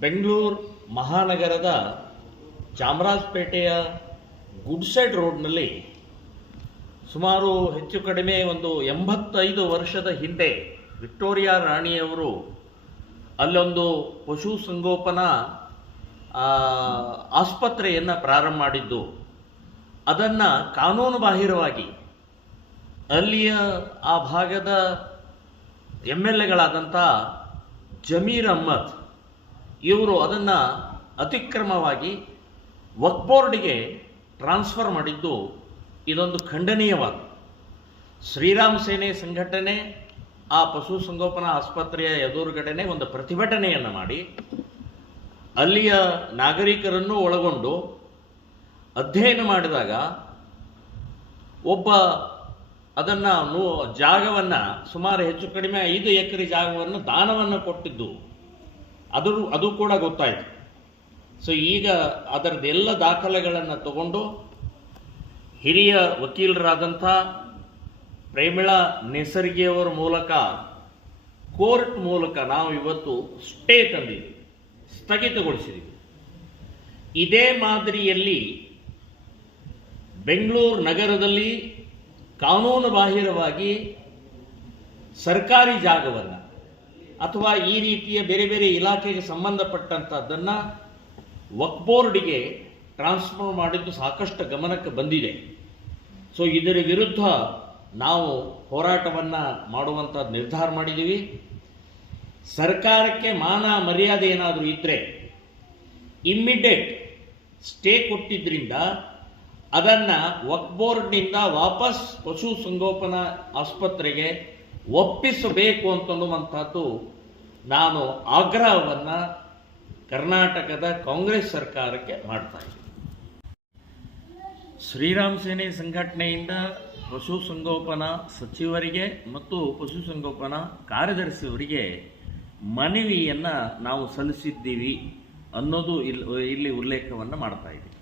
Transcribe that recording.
ಬೆಂಗಳೂರು ಮಹಾನಗರದ ಚಾಮರಾಜಪೇಟೆಯ ಗುಡ್ಸೈಡ್ ರೋಡ್ನಲ್ಲಿ ಸುಮಾರು ಹೆಚ್ಚು ಕಡಿಮೆ ಒಂದು ಎಂಬತ್ತೈದು ವರ್ಷದ ಹಿಂದೆ ವಿಕ್ಟೋರಿಯಾ ರಾಣಿಯವರು ಅಲ್ಲೊಂದು ಪಶು ಸಂಗೋಪನಾ ಆಸ್ಪತ್ರೆಯನ್ನು ಪ್ರಾರಂಭ ಮಾಡಿದ್ದು. ಅದನ್ನು ಕಾನೂನು ಬಾಹಿರವಾಗಿ ಅಲ್ಲಿಯ ಆ ಭಾಗದ ಎಂ ಎಲ್ ಎಗಳಾದಂಥ ಜಮೀರ್ ಅಹ್ಮದ್ ಇವರು ಅದನ್ನು ಅತಿಕ್ರಮವಾಗಿ ವಕ್ಬೋರ್ಡಿಗೆ ಟ್ರಾನ್ಸ್ಫರ್ ಮಾಡಿದ್ದು ಇದೊಂದು ಖಂಡನೀಯವಾದ ಶ್ರೀರಾಮ್ ಸೇನೆ ಸಂಘಟನೆ, ಆ ಪಶುಸಂಗೋಪನಾ ಆಸ್ಪತ್ರೆಯ ಎದುರುಗಡೆನೆ ಒಂದು ಪ್ರತಿಭಟನೆಯನ್ನು ಮಾಡಿ, ಅಲ್ಲಿಯ ನಾಗರಿಕರನ್ನು ಒಳಗೊಂಡು ಅಧ್ಯಯನ ಮಾಡಿದಾಗ ಒಬ್ಬ ಅದನ್ನು ಜಾಗವನ್ನು ಸುಮಾರು ಹೆಚ್ಚು ಕಡಿಮೆ ಐದು ಎಕರೆ ಜಾಗವನ್ನು ದಾನವನ್ನು ಕೊಟ್ಟಿದ್ದು. ಅದು ಅದು ಕೂಡ ಗೊತ್ತಾಯಿತು. ಸೊ ಈಗ ಅದರದ್ದೆಲ್ಲ ದಾಖಲೆಗಳನ್ನು ತಗೊಂಡು ಹಿರಿಯ ವಕೀಲರಾದಂಥ ಪ್ರೇಮಿಳಾ ನೇಸರ್ಗಿಯವರ ಮೂಲಕ, ಕೋರ್ಟ್ ಮೂಲಕ ನಾವು ಇವತ್ತು ಸ್ಟೇ ತಂದಿದ್ದೀವಿ. ಸ್ಥಗಿತಗೊಳಿಸಿದ್ದೀವಿ. ಇದೇ ಮಾದರಿಯಲ್ಲಿ ಬೆಂಗಳೂರು ನಗರದಲ್ಲಿ ಕಾನೂನು ಬಾಹಿರವಾಗಿ ಸರ್ಕಾರಿ ಜಾಗವನ್ನು ಅಥವಾ ಈ ರೀತಿಯ ಬೇರೆ ಬೇರೆ ಇಲಾಖೆಗೆ ಸಂಬಂಧಪಟ್ಟಂಥದ್ದನ್ನು ವಕ್ ಬೋರ್ಡ್ಗೆ ಟ್ರಾನ್ಸ್ಫರ್ ಮಾಡಿದ್ದು ಸಾಕಷ್ಟು ಗಮನಕ್ಕೆ ಬಂದಿದೆ. ಸೊ ಇದರ ವಿರುದ್ಧ ನಾವು ಹೋರಾಟವನ್ನು ಮಾಡುವಂಥ ನಿರ್ಧಾರ ಮಾಡಿದ್ದೀವಿ. ಸರ್ಕಾರಕ್ಕೆ ಮಾನ ಮರ್ಯಾದೆ ಏನಾದರೂ ಇದ್ದರೆ ಇಮ್ಮಿಡಿಯೇಟ್ ಸ್ಟೇ ಕೊಟ್ಟಿದ್ದರಿಂದ ಅದನ್ನು ವಕ್ ವಾಪಸ್ ಪಶು ಸಂಗೋಪನಾ ಆಸ್ಪತ್ರೆಗೆ ಒಪ್ಪಿಸಬೇಕು ಅಂತನ್ನುವಂಥದ್ದು ನಾನು ಆಗ್ರಹವನ್ನು ಕರ್ನಾಟಕದ ಕಾಂಗ್ರೆಸ್ ಸರ್ಕಾರಕ್ಕೆ ಮಾಡ್ತಾ ಇದ್ದೀನಿ. ಶ್ರೀರಾಮ್ ಸೇನೆ ಸಂಘಟನೆಯಿಂದ ಪಶುಸಂಗೋಪನಾ ಸಚಿವರಿಗೆ ಮತ್ತು ಪಶುಸಂಗೋಪನಾ ಕಾರ್ಯದರ್ಶಿಯವರಿಗೆ ಮನವಿಯನ್ನು ನಾವು ಸಲ್ಲಿಸಿದ್ದೀವಿ ಅನ್ನೋದು ಇಲ್ಲಿ ಇಲ್ಲಿ ಉಲ್ಲೇಖವನ್ನು ಮಾಡ್ತಾ ಇದ್ದೀವಿ